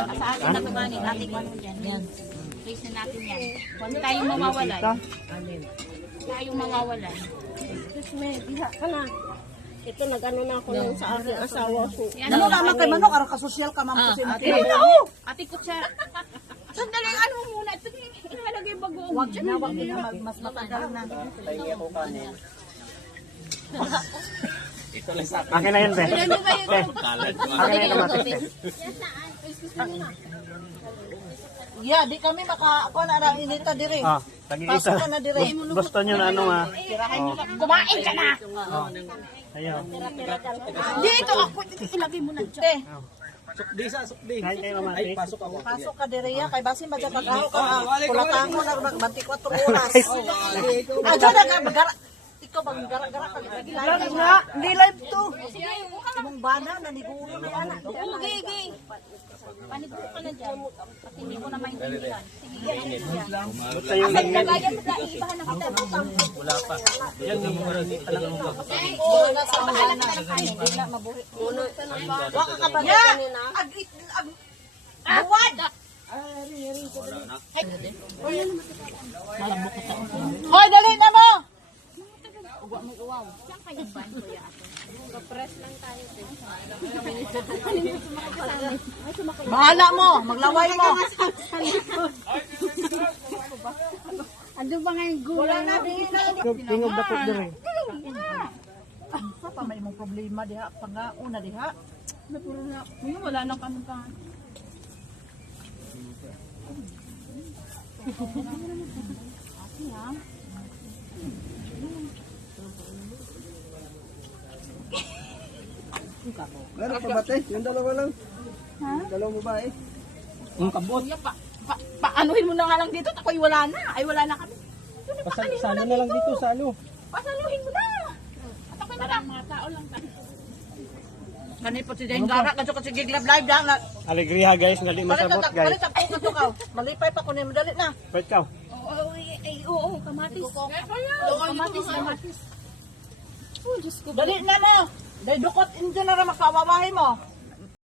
Sa akin na ito ganin, natin ko ano dyan. Yan. Face na natin yan. Huwag tayong mawawalan. Tayong mawawalan. Diha ka na. Ito, nag-ano na ako lang sa aking asawa ko. Ano naman kay Manok? Arang kasosyal ka, ma'am. Ate kutsara. Sandali, ano mo muna? Ito ilalagay bago. Huwag na, huwag na. Mas matagal na. Akin na yun, be. Ano ba yun? Akin na yun, kamatis, be. Yeah, di kami ako na lang inita dire. Ah, tagi-isa. Pasok ka na dire. Gusto nyo na ano nga. Kumain ka na! Ayun. Dito ako, ilagay mo na dyan. Kahit kayo kamatis. Pasok ka dire ya kay basi magkakagaw ka. Kulatan mo na 24 oras. Aja na bagara. Ikaw bang gara-gara ka lagi nga. Hindi live to. Imong bana nanigulo na yan. Gigi. Paniguro ka na dyan. Kasi hindi ko na maintindihan. Sige, yan. Gusto yung Kagaya mo na ibahan na kita. Wala pa. Yan yung mga hindi pa lang ang makakasama. Oo, nasa bana. Hindi na mabuhi. Wa ka ba kanina? Buwad. Hoy, dali na mo. Uwa mo uwaw. Saan kayo ba? Kuya ako. Kapress lang tayo. Bahala mo, maglaway mo. Ano ba nga yung Wala na din na. tingog dakot dire. Sa pa may mong problema diha pang-una diha. wala nang kanuntahan. Meron pa ba, te? Yung dalawa lang. Dalawang babae. Ang kabot. Kuya, paanuhin mo na nga lang dito. Ako'y wala na. Ay, wala na kami. Salo na lang dito, salo. Pasaluhin mo na. At ako'y wala. Mga tao lang tayo. Kani po si Dengara kadto kasi giglab live da na. Alegria, guys. Dali masabot, guys. Palit ako kadto ka. Malipay pa kunin madali na. Wait ka. Oo, kamatis. Kamatis. Oh, Diyos ko. Dali na mo. Dai dukot injo na ra makawawahi mo.